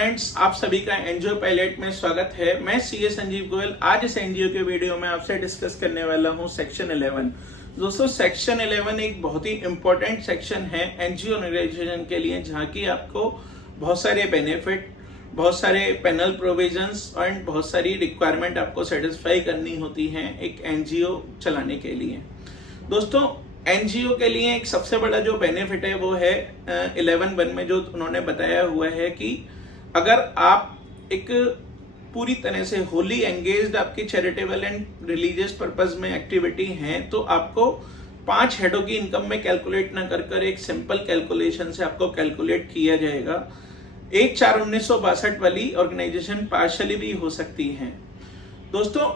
Friends, आप सभी का एनजीओ पायलट में स्वागत है। मैं सीए संजीव गोयल। आज इस एनजीओ के वीडियो में आपसे डिस्कस करने वाला हूं सेक्शन 11। दोस्तों, सेक्शन 11 एक बहुत ही इंपॉर्टेंट सेक्शन है एनजीओ ऑर्गेनाइजेशन के लिए, जहां की आपको बहुत सारे बेनिफिट, बहुत सारे पैनल प्रोविजंस एंड बहुत सारी रिक्वायरमेंट आपको सेटिस्फाई करनी होती हैं एक एनजीओ चलाने के लिए। दोस्तों, एनजीओ के लिए एक सबसे बड़ा जो बेनिफिट है वो है 11(1) में जो उन्होंने बताया हुआ है कि अगर आप एक पूरी तरह से होली एंगेज्ड आपकी चैरिटेबल एंड रिलीजियस पर्पस में एक्टिविटी है, तो आपको 5 हेडों की इनकम में कैलकुलेट ना कर एक सिंपल कैलकुलेशन से आपको कैलकुलेट किया जाएगा। 1/4/1962 वाली ऑर्गेनाइजेशन पार्शली भी हो सकती है। दोस्तों,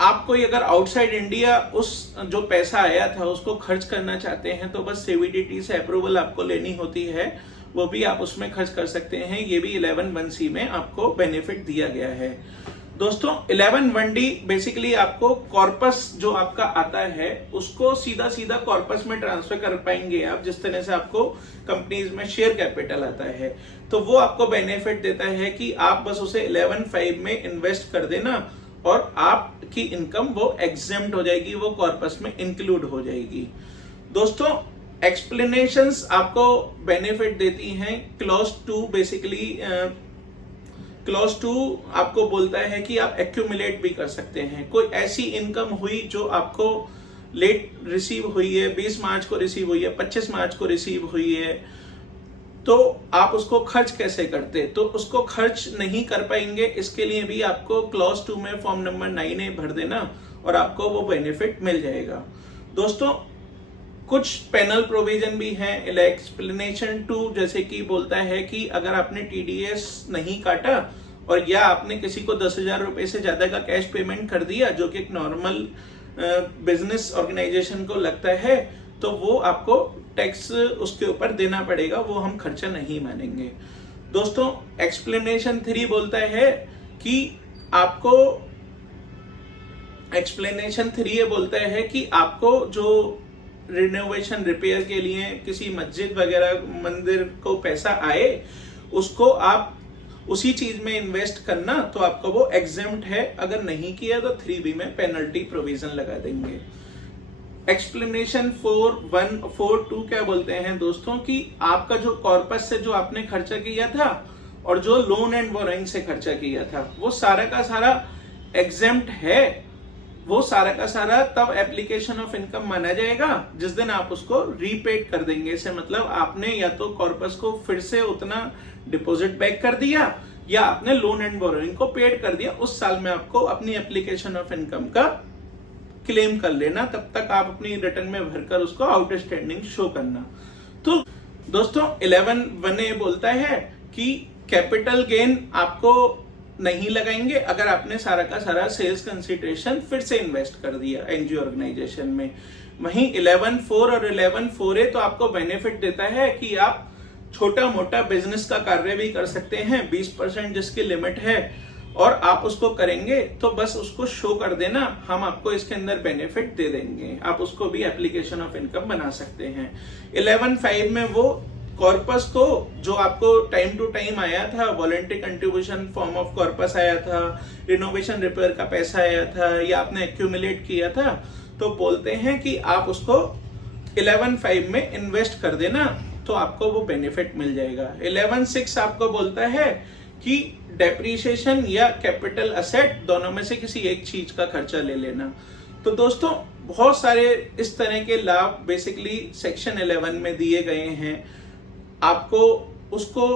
आपको अगर आउटसाइड इंडिया उस जो पैसा आया था उसको खर्च करना चाहते हैं तो बस सीबीडीटी से अप्रूवल आपको लेनी होती है, वो भी आप उसमें खर्च कर सकते हैं। ये भी 11(1)(c) में आपको बेनिफिट दिया गया है। दोस्तों, 11(1)(d) बेसिकली आपको कॉर्पस जो आपका आता है उसको सीधा सीधा कॉर्पस में ट्रांसफर कर पाएंगे आप, जिस तरह से आपको कंपनीज में शेयर कैपिटल आता है। तो वो आपको बेनिफिट देता है कि आप बस उसे 11(5) में इन्वेस्ट कर देना और आपकी इनकम वो एग्जेम्प्ट हो जाएगी, वो कॉर्पस में इंक्लूड हो जाएगी। दोस्तों, एक्सप्लेनेशंस आपको बेनिफिट देती हैं। क्लॉज 2 बेसिकली क्लॉज 2 आपको बोलता है कि आप एक्यूमुलेट भी कर सकते हैं। कोई ऐसी इनकम हुई जो आपको लेट रिसीव हुई है, 20 मार्च को रिसीव हुई है, 25 मार्च को रिसीव हुई है, तो आप उसको खर्च कैसे करते? तो उसको खर्च नहीं कर पाएंगे, इसके लिए भी आपको क्लॉज 2 में फॉर्म नंबर 9A भर देना और आपको वो बेनिफिट मिल जाएगा। दोस्तों, कुछ पैनल प्रोविजन भी हैं। एक्सप्लेनेशन 2 जैसे कि बोलता है कि अगर आपने टीडीएस नहीं काटा और या आपने किसी को 10,000 रुपए से ज्यादा का कैश पेमेंट कर दिया, जो कि एक नॉर्मल बिजनेस ऑर्गेनाइजेशन को लगता है, तो वो आपको टैक्स उसके ऊपर देना पड़ेगा, वो हम खर्चा नहीं मानेंगे। दोस्तों, एक्सप्लेनेशन 3 बोलता है कि आपको ये बोलता है कि आपको जो रिनोवेशन रिपेयर के लिए किसी मस्जिद वगैरह मंदिर को पैसा आए, उसको आप उसी चीज में इन्वेस्ट करना, तो आपको वो एग्जेम्प्ट है। अगर नहीं किया तो 3B में पेनल्टी प्रोविजन लगा देंगे। एक्सप्लेनेशन 4(1)(4)(2) क्या बोलते हैं दोस्तों कि आपका जो कॉर्पस से जो आपने खर्चा किया था और जो लोन एंड बोरोइंग से खर्चा किया था, वो सारा का सारा एग्जेम्प्ट है। वो सारा का सारा तब एप्लीकेशन ऑफ इनकम माना जाएगा जिस दिन आप उसको रीपेड कर देंगे। इससे मतलब आपने या तो कॉर्पस को फिर से उतना डिपॉजिट बैक कर दिया या आपने लोन एंड बोरोइंग को पेड कर दिया। उस साल में आपको अपनी एप्लीकेशन ऑफ इनकम का क्लेम कर लेना, तब तक आप अपनी रिटर्न में भरकर उसको आउटस्टैंडिंग शो करना। तो दोस्तों, 11(1)(a) बोलता है कि कैपिटल गेन आपको नहीं लगाएंगे अगर आपने सारा का सारा सेल्स कंसिडरेशन फिर से इन्वेस्ट कर दिया एनजीओ ऑर्गेनाइजेशन में। वहीं 11(4) और 11(4)(a) तो आपको बेनिफिट देता है कि आप छोटा मोटा बिजनेस का कार्य भी कर सकते हैं, 20% जिसकी लिमिट है, और आप उसको करेंगे तो बस उसको शो कर देना, हम आपको इसके अंदर बेनिफिट दे देंगे। आप उसको भी एप्लीकेशन ऑफ इनकम बना सकते हैं। 11(5) में वो कॉर्पस को जो आपको टाइम टू टाइम आया था, voluntary contribution form of corpus आया था, रिनोवेशन रिपेयर का पैसा आया था, या आपने एक्यूमुलेट किया था, तो बोलते हैं कि आप उसको 11(5) में इन्वेस्ट कर देना, तो आपको वो बेनिफिट मिल जाएगा। 11(6) आपको बोलता है कि डेप्रिसिएशन या कैपिटल असेट दोनों में से किसी एक चीज का खर्चा ले लेना। तो दोस्तों, बहुत सारे इस तरह के लाभ बेसिकली सेक्शन 11 में दिए गए हैं। आपको उसको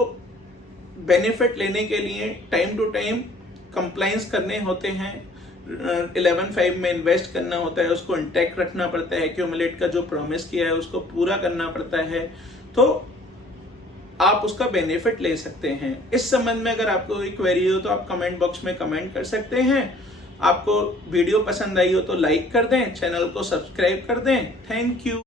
बेनिफिट लेने के लिए टाइम टू टाइम कंप्लायंस करने होते हैं, 11(5) में इन्वेस्ट करना होता है, उसको इंटैक्ट रखना पड़ता है, एक्यूमुलेट का जो प्रॉमिस किया है उसको पूरा करना पड़ता है, तो आप उसका बेनिफिट ले सकते हैं। इस संबंध में अगर आपको कोई क्वेरी हो तो आप कमेंट बॉक्स में कमेंट कर सकते हैं। आपको वीडियो पसंद आई हो तो लाइक कर दें, चैनल को सब्सक्राइब कर दें। Thank you.